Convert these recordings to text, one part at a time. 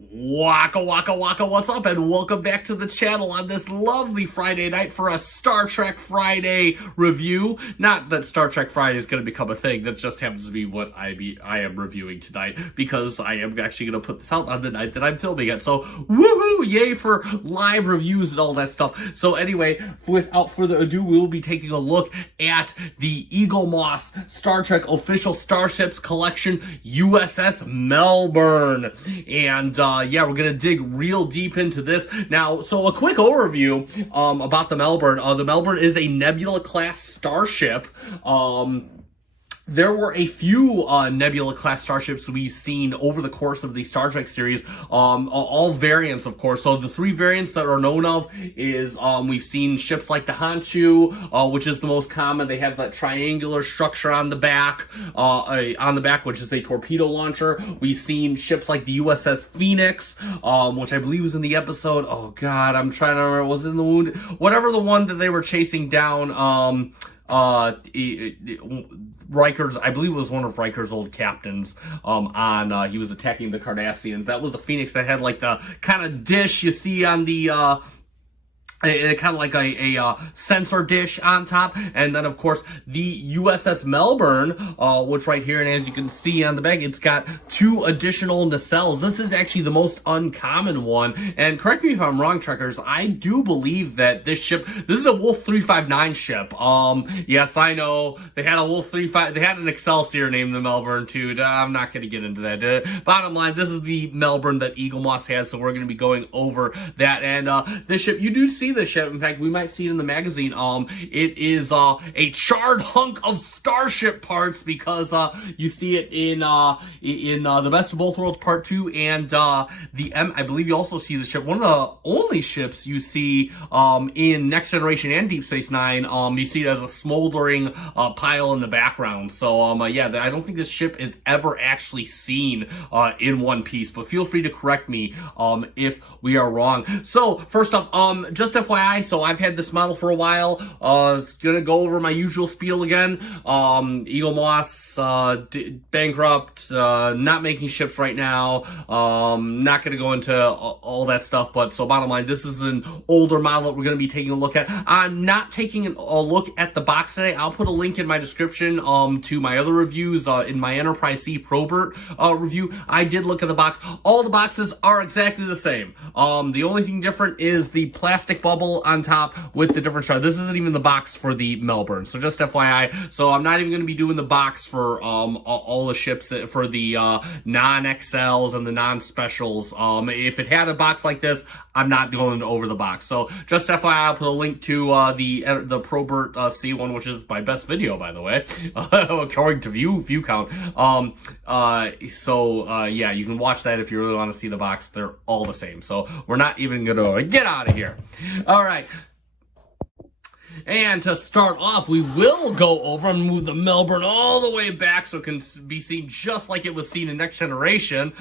Waka waka waka, what's up, and welcome back to the channel on this lovely Friday night for a Star Trek Friday review. Not that Star Trek Friday is going to become a thing, that just happens to be what I am reviewing tonight, because I am actually going to put this out on the night that I'm filming it. So, woohoo, yay for live reviews and all that stuff. So anyway, without further ado, we will be taking a look at the Eaglemoss Star Trek Official Starships Collection U.S.S. Melbourne. And yeah, we're gonna dig real deep into this now. So a quick overview about the Melbourne. The Melbourne is a Nebula class starship. There were a few Nebula class starships we've seen over the course of the Star Trek series, all variants, of course. So the three variants that are known of is we've seen ships like the Honshu, which is the most common. They have that triangular structure on the back, which is a torpedo launcher. We've seen ships like the U.S.S. Phoenix, which I believe was in the episode. Oh God, I'm trying to remember. Was it in the Wounded? Whatever the one that they were chasing down. Riker's, I believe it was one of Riker's old captains, he was attacking the Cardassians. That was the Phoenix that had like the kind of dish you see on the, kind of like a sensor dish on top. And then, of course, the U.S.S. Melbourne, which right here, and as you can see on the back, it's got two additional nacelles. This is actually the most uncommon one. And correct me if I'm wrong, Trekkers, I do believe that this is a Wolf 359 ship. Yes, I know, they had a Wolf 35, they had an Excelsior named the Melbourne too. I'm not going to get into that. Bottom line, this is the Melbourne that Eaglemoss has, so we're going to be going over that. And this ship, you do see the ship. In fact, we might see it in the magazine. It is a charred hunk of starship parts, because you see it in the Best of Both Worlds Part 2 and I believe you also see the ship. One of the only ships you see in Next Generation and Deep Space Nine. You see it as a smoldering pile in the background. So yeah, I don't think this ship is ever actually seen in one piece. But feel free to correct me if we are wrong. So first off, just FYI, so I've had this model for a while. It's gonna go over my usual spiel again. Eaglemoss, bankrupt, not making ships right now. Not gonna go into all that stuff, but so bottom line, this is an older model that we're gonna be taking a look at. I'm not taking a look at the box today. I'll put a link in my description to my other reviews. In my Enterprise C Probert review, I did look at the box. All the boxes are exactly the same. The only thing different is the plastic bubble on top with the different star. This isn't even the box for the Melbourne, so just FYI. So I'm not even going to be doing the box for all the ships for the non-XLs and the non-specials. If it had a box like this, I'm not going over the box. So just FYI, I'll put a link to the Probert C1, which is my best video, by the way, according to view count. Yeah, you can watch that if you really want to see the box. They're all the same. So we're not even gonna get out of here. All right. And to start off, we will go over and move the Melbourne all the way back so it can be seen just like it was seen in Next Generation.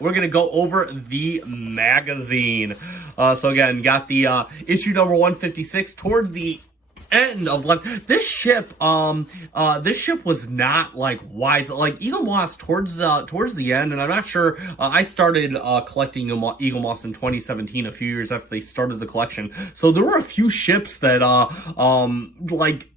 We're going to go over the magazine. So again, got the issue number 156 towards the end of this ship. This ship was not like wide, like Eaglemoss towards the end, and I'm not sure. I started collecting Eaglemoss in 2017, a few years after they started the collection. So there were a few ships that like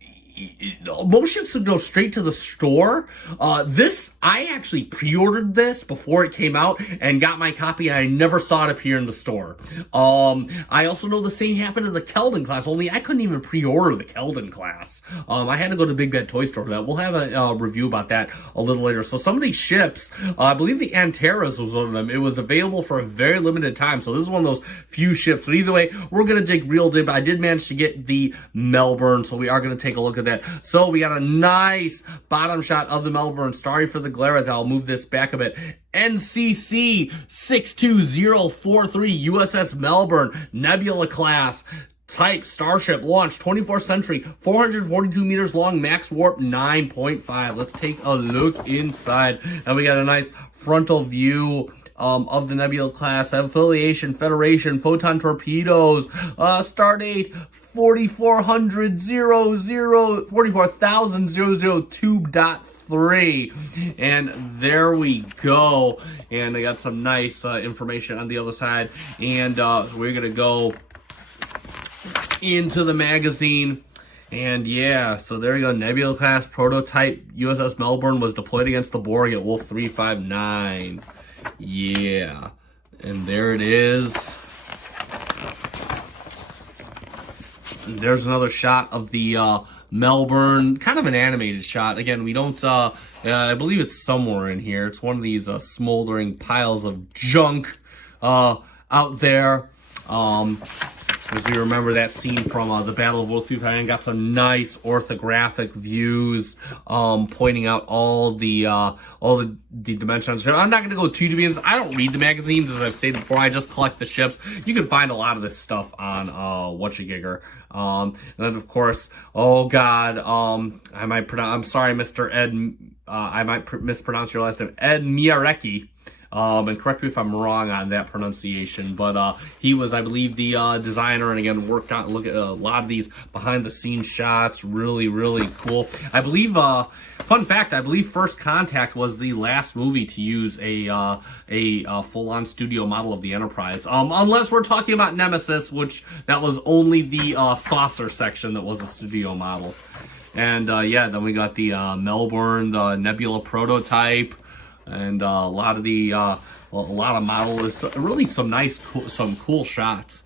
most ships would go straight to the store. I actually pre-ordered this before it came out and got my copy, and I never saw it appear in the store. I also know the same happened to the Keldon class, only I couldn't even pre-order the Keldon class. I had to go to Big Bad Toy Store for that. We'll have a review about that a little later. So some of these ships, I believe the Antares was one of them. It was available for a very limited time, so this is one of those few ships. But either way, we're going to dig real deep. I did manage to get the Melbourne, so we are going to take a look at that. So we got a nice bottom shot of the Melbourne. Sorry for the glare. I'll move this back a bit. NCC 62043 U.S.S. Melbourne, Nebula class. Type starship, launch 24th century, 442 meters long, max warp 9.5. Let's take a look inside. And we got a nice frontal view of the Nebula class, affiliation, federation, photon torpedoes, start date 44,000 002.5. 3. And there we go. And I got some nice information on the other side. And we're going to go into the magazine. And yeah, so there you go. Nebula class prototype U.S.S. Melbourne was deployed against the Borg at Wolf 359. Yeah. And there it is. And there's another shot of the Melbourne, kind of an animated shot. Again, we don't, I believe it's somewhere in here. It's one of these smoldering piles of junk out there. As you remember that scene from the Battle of Wolf 359, got some nice orthographic views, pointing out all the dimensions. I'm not going to go too deep into this. I don't read the magazines, as I've stated before. I just collect the ships. You can find a lot of this stuff on Whatchagigger. And then of course, oh God, I'm sorry, Mr. Ed. I might mispronounce your last name, Ed Miareki. And correct me if I'm wrong on that pronunciation, but he was, I believe, the designer, and again, worked on, look at a lot of these behind-the-scenes shots. Really, really cool. I believe, fun fact, I believe First Contact was the last movie to use a full-on studio model of the Enterprise. Unless we're talking about Nemesis, which that was only the saucer section that was a studio model. And yeah, then we got the Melbourne, the Nebula prototype. And a lot of models, really some nice, some cool shots.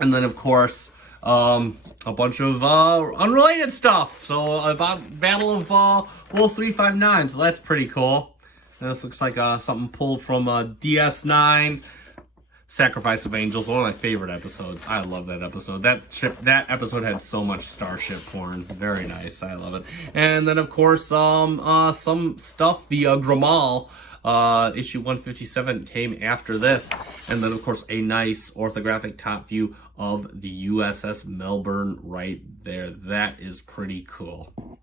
And then of course, a bunch of unrelated stuff. So about Battle of Wolf 359. So that's pretty cool. And this looks like something pulled from DS9. Sacrifice of Angels, one of my favorite episodes. I love that episode. That episode had so much starship porn. Very nice. I love it. And then of course some stuff. The Gramal issue 157 came after this. And then of course a nice orthographic top view of the U.S.S. Melbourne right there. That is pretty cool.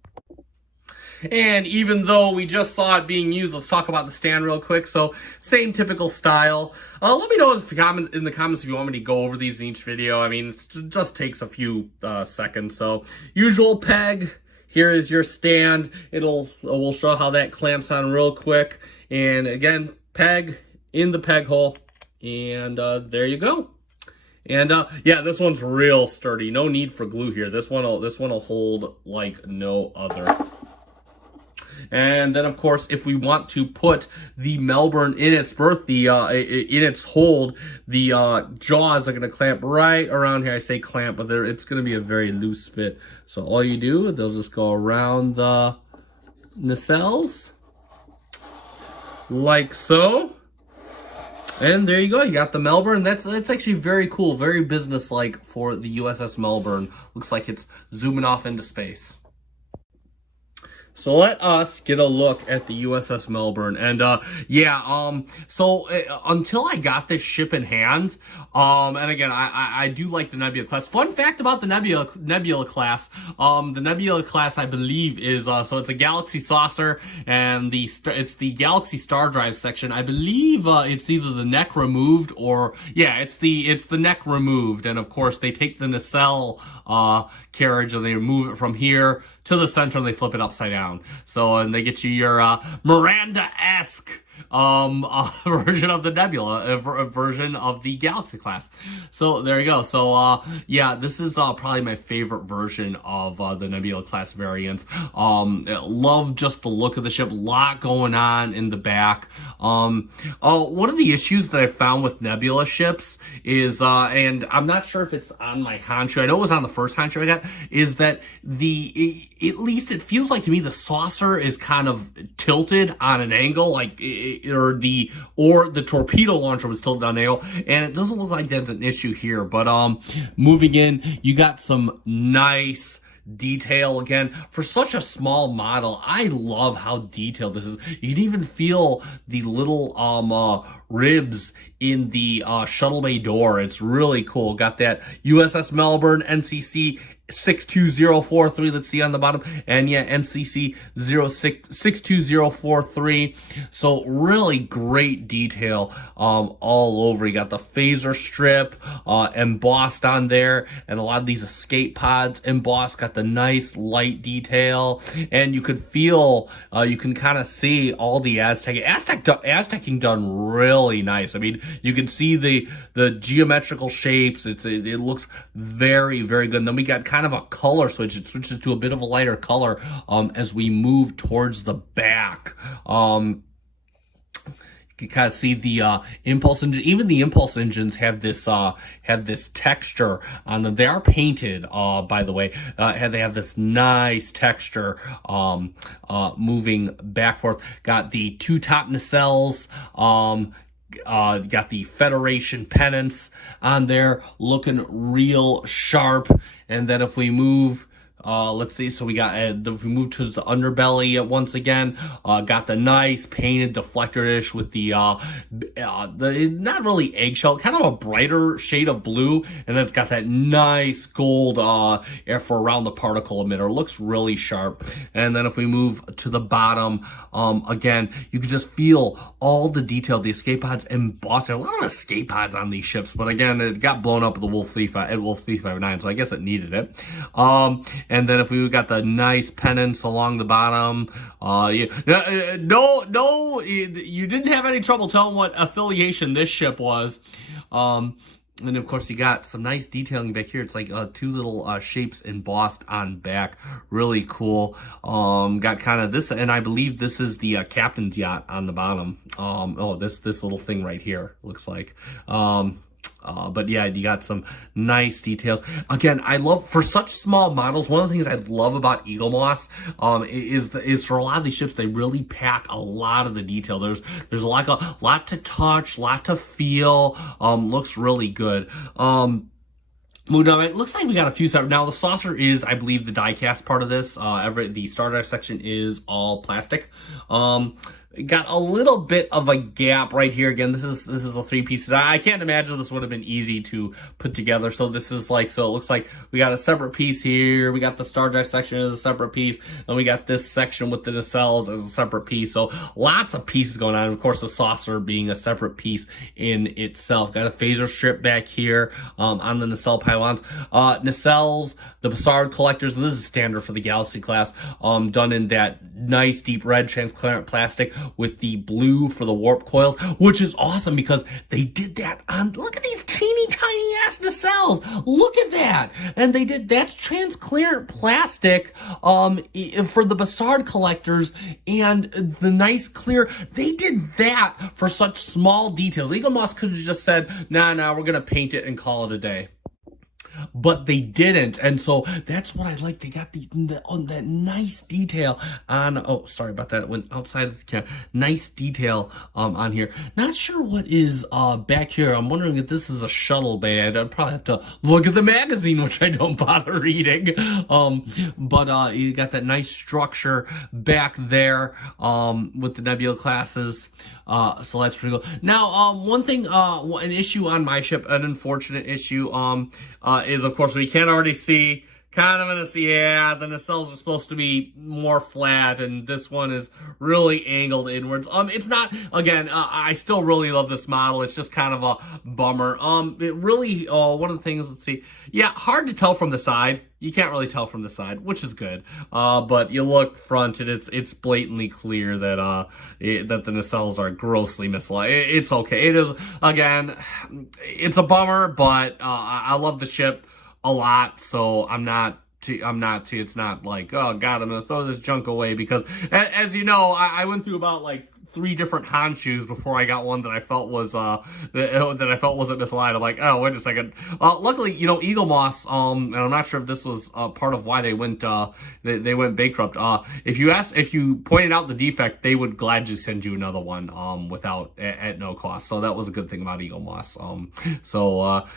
And even though we just saw it being used, let's talk about the stand real quick. So, same typical style. Let me know in the comments if you want me to go over these in each video. I mean, it just takes a few seconds. So, usual peg. Here is your stand. We'll show how that clamps on real quick. And again, peg in the peg hole. And there you go. And yeah, this one's real sturdy. No need for glue here. This one will hold like no other. And then, of course, if we want to put the Melbourne in its berth, in its hold, the jaws are going to clamp right around here. I say clamp, but it's going to be a very loose fit. So all you do, they'll just go around the nacelles, like so. And there you go. You got the Melbourne. That's actually very cool, very business-like for the U.S.S. Melbourne. Looks like it's zooming off into space. So let us get a look at the U.S.S. Melbourne. And yeah, so until I got this ship in hand, and again, I do like the Nebula class. Fun fact about the Nebula class, the Nebula class, I believe, is, so it's a Galaxy saucer, and it's the Galaxy Star Drive section. I believe it's either the neck removed or, yeah, it's the neck removed. And of course, they take the nacelle carriage and they move it from here to the center and they flip it upside down. So, and they get you your Miranda-esque version of the Nebula, a version of the Galaxy class. So there you go. So yeah, this is probably my favorite version of the Nebula class variants. Love just the look of the ship. Lot going on in the back. One of the issues that I found with Nebula ships is, and I'm not sure if it's on my honcho, I know it was on the first honcho I got, is that at least it feels like to me the saucer is kind of tilted on an angle, like or the torpedo launcher was tilted on an angle, and it doesn't look like that's an issue here. But moving in, you got some nice detail again for such a small model. I love how detailed this is. You can even feel the little ribs in the shuttle bay door. It's really cool. Got that USS Melbourne NCC 62043, let's see on the bottom, and yeah, NCC 62043. So really great detail all over. You got the phaser strip embossed on there, and a lot of these escape pods embossed. Got the nice light detail, and you could feel, you can kind of see all the Aztecing done really nice. I mean, you can see the geometrical shapes. It looks very, very good. And then we got kind of a color switch. It switches to a bit of a lighter color as we move towards the back. You can kind of see the impulse engine. Even the impulse engines have this texture on them. They are painted, by the way. They have this nice texture moving back forth. Got the two top nacelles. Got the Federation pennants on there, looking real sharp. And then if we move, let's see, so we got, if we move to the underbelly once again, got the nice painted deflector dish with the not really eggshell, kind of a brighter shade of blue, and then it's got that nice gold air for around the particle emitter. Looks really sharp. And then if we move to the bottom, again, you can just feel all the detail, the escape pods embossed. There are a lot of escape pods on these ships, but again, it got blown up with the Wolf 359, so I guess it needed it. And then if we got the nice pennants along the bottom, you didn't have any trouble telling what affiliation this ship was. And of course, you got some nice detailing back here. It's like two little shapes embossed on back. Really cool. Got kind of this, and I believe this is the captain's yacht on the bottom. This little thing right here looks like. But yeah, you got some nice details. Again, I love, for such small models, one of the things I love about Eaglemoss is for a lot of these ships, they really pack a lot of the detail. There's a lot to touch, lot to feel. Looks really good. Moved on. It looks like we got a few separate. Now the saucer is, I believe, the die-cast part of this. The starter section is all plastic. Got a little bit of a gap right here. Again, this is a 3 pieces. I can't imagine this would have been easy to put together. So this is like, so it looks like we got a separate piece here. We got the star drive section as a separate piece. Then we got this section with the nacelles as a separate piece. So lots of pieces going on. Of course, the saucer being a separate piece in itself. Got a phaser strip back here on the nacelle pylons. Nacelles, the Bassard collectors, and this is standard for the Galaxy class, done in that nice deep red transparent plastic with the blue for the warp coils, which is awesome because they did that on, look at these teeny tiny ass nacelles. Look at that. And they did, that's transparent plastic for the Bassard collectors, and the nice clear, they did that for such small details. Eaglemoss could have just said, nah, we're gonna paint it and call it a day. But they didn't, and so that's what I like. They got that nice detail on. Oh, sorry about that. It went outside of the camera. Nice detail on here. Not sure what is back here. I'm wondering if this is a shuttle bay. I'd probably have to look at the magazine, which I don't bother reading. But you got that nice structure back there with the Nebula classes. So that's pretty cool. Now, one thing, an issue on my ship, an unfortunate issue, is, of course, we can already see kind of the nacelles are supposed to be more flat, and this one is really angled inwards. It's not, again, I still really love this model. It's just kind of a bummer. It really, one of the things, let's see, yeah, hard to tell from the side. You can't really tell from the side, which is good. But you look front, and it's blatantly clear that that the nacelles are grossly misaligned. It's okay. It is, again, it's a bummer, but I love the ship a lot, so it's not like, oh god, I'm gonna throw this junk away, because as you know, I went through about like 3 different Han shoes before I got one that I felt was that I felt wasn't misaligned. I'm like, oh, wait a second. Luckily, you know, Eaglemoss, and I'm not sure if this was part of why they went went bankrupt. If you pointed out the defect, they would gladly send you another one at no cost. So that was a good thing about Eaglemoss.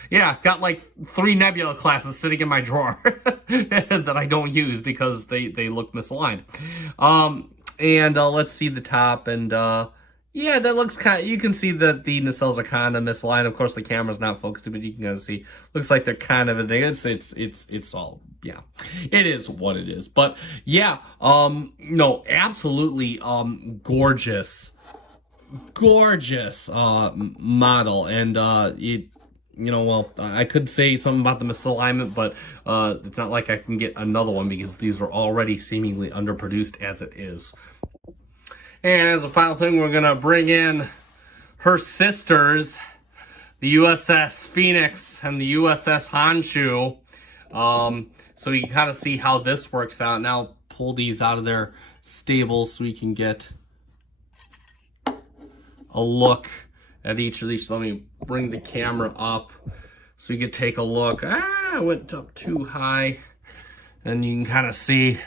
Yeah, got like 3 Nebula classes sitting in my drawer that I don't use because they look misaligned. And let's see the top, and Yeah, that looks kind of, you can see that the nacelles are kind of misaligned. Of course, the camera's not focusing, but you can kind of see, looks like they're kind of, it's all, yeah, it is what it is. But yeah, no, absolutely, gorgeous, gorgeous, model. And, well, I could say something about the misalignment, but, it's not like I can get another one because these were already seemingly underproduced as it is. And as a final thing, we're going to bring in her sisters, the U.S.S. Phoenix and the U.S.S. Honshu. So you can kind of see how this works out. Now pull these out of their stables so we can get a look at each of these. So let me bring the camera up so you can take a look. I went up too high. And you can kind of see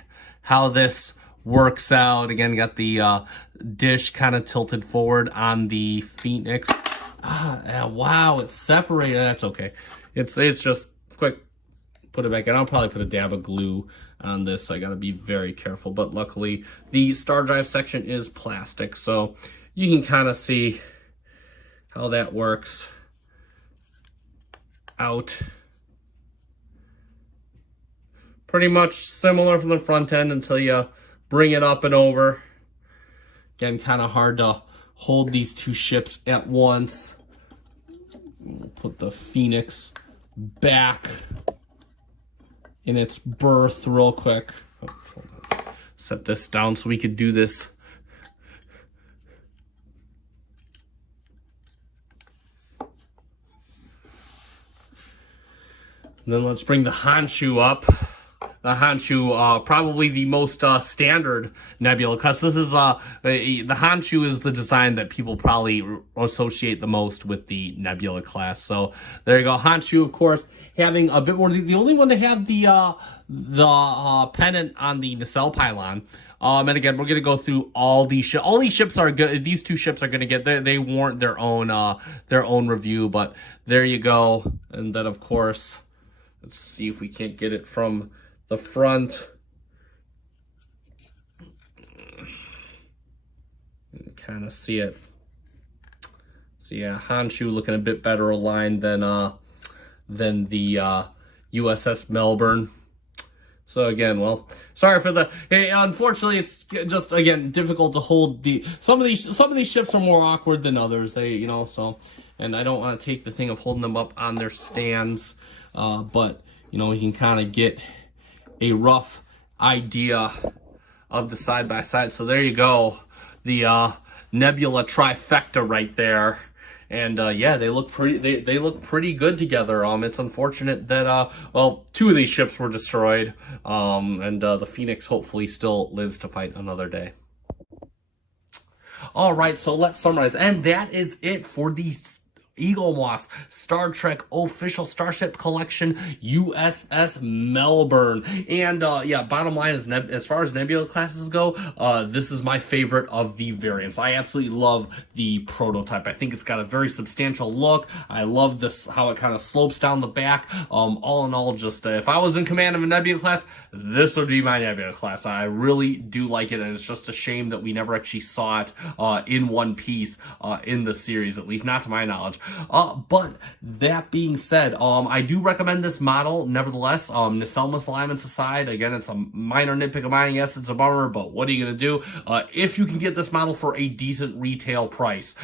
how this works out. Again, got the dish kind of tilted forward on the Phoenix. Wow, it's separated. That's okay. It's just quick. Put it back in. I'll probably put a dab of glue on this. So I got to be very careful. But luckily, the star drive section is plastic, so you can kind of see how that works out. Pretty much similar from the front end until you bring it up and over. Again, kind of hard to hold these two ships at once. We'll put the Phoenix back in its berth real quick. Oh, hold on. Set this down so we could do this. And then let's bring the Honshu up. The Honshu, probably the most standard Nebula class. This is the Honshu is the design that people probably associate the most with the Nebula class. So there you go. Honshu, of course, having a bit more. The only one to have the pennant on the nacelle pylon. And again, we're gonna go through all these ships. All these ships are good. These two ships are gonna get. They warrant their own review. But there you go. And then of course, let's see if we can't get it from the front. Kind of see it. So yeah, Honshu looking a bit better aligned than the U.S.S. Melbourne. So again, well, sorry for the. Unfortunately, it's just again difficult to hold the. Some of these ships are more awkward than others. They, so, and I don't want to take the thing of holding them up on their stands, but we can kind of get a rough idea of the side-by-side. So there you go, the Nebula trifecta right there. And yeah, they look pretty. They look pretty good together. It's unfortunate that well, two of these ships were destroyed, and the Phoenix hopefully still lives to fight another day. All right, so let's summarize, and that is it for these Eaglemoss Star Trek official Starship Collection U.S.S. Melbourne. And yeah, bottom line is, as far as Nebula classes go, this is my favorite of the variants. I absolutely love the prototype. I think it's got a very substantial look. I love this, how it kind of slopes down the back. All in all, just if I was in command of a Nebula class, this would be my Nebula class. I really do like it, and it's just a shame that we never actually saw it in one piece in the series, at least not to my knowledge. But that being said, I do recommend this model nevertheless. Nacelle misalignments aside, again, it's a minor nitpick of mine. Yes, it's a bummer, but what are you gonna do? If you can get this model for a decent retail price.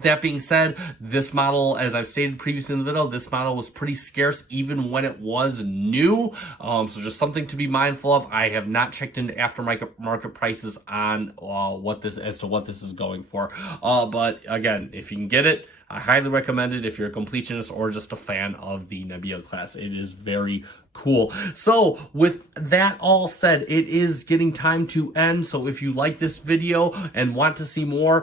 That being said, this model, as I've stated previously in the video, this model was pretty scarce even when it was new. So just something to be mindful of. I have not checked into aftermarket prices on what this is going for. But again, if you can get it, I highly recommend it if you're a completionist or just a fan of the Nebula class. It is very cool. So with that all said, it is getting time to end. So if you like this video and want to see more,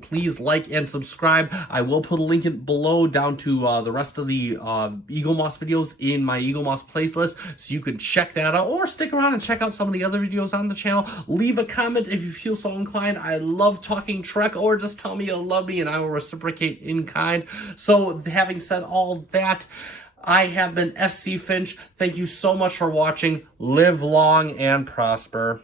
please like and subscribe. I will put a link in below down to the rest of the Eaglemoss videos in my Eaglemoss playlist, so you can check that out, or stick around and check out some of the other videos on the channel. Leave a comment if you feel so inclined. I love talking Trek, or just tell me you love me and I will reciprocate in kind. So having said all that, I have been FC Finch. Thank you so much for watching. Live long and prosper.